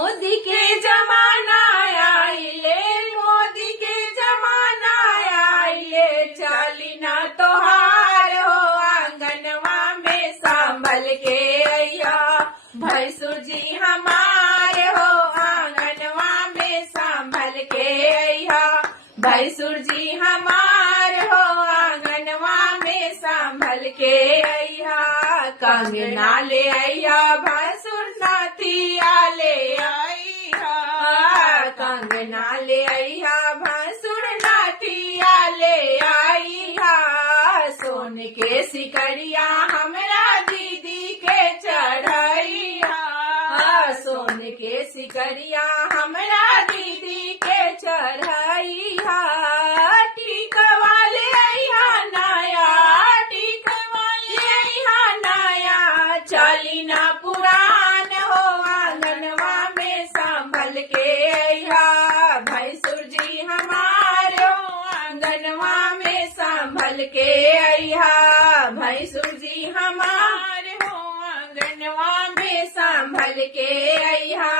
मोदी के जमाना आइले, मोदी के जमाना आइले, चली ना तोहार हो आंगनवा में संभल के अइया। भैंसुर जी हमार हो आंगनवा में संभल के अइया। भैंसुर जी हमार हो आंगनवा में संभल के अइया। कंगना ले अइया भैंसुर नाथिया ले अइया। कंगना ले अइया भैंसुर नाथिया ले अइया। सोन के सिकरिया हमरा दीदी के चढ़ैया। सोन के सिकरिया हमरा दीदी के चढ़ैया। टीकवा ले अइया नया, टीकवा ले अइया नया, चली ना पुरान हो आंगनवा में संभल के अइया। भैंसुर जी हमार हो आंगनवा में संभल के अइया। भैंसुर जी हमार हो आंगनवा में संभल के अइया।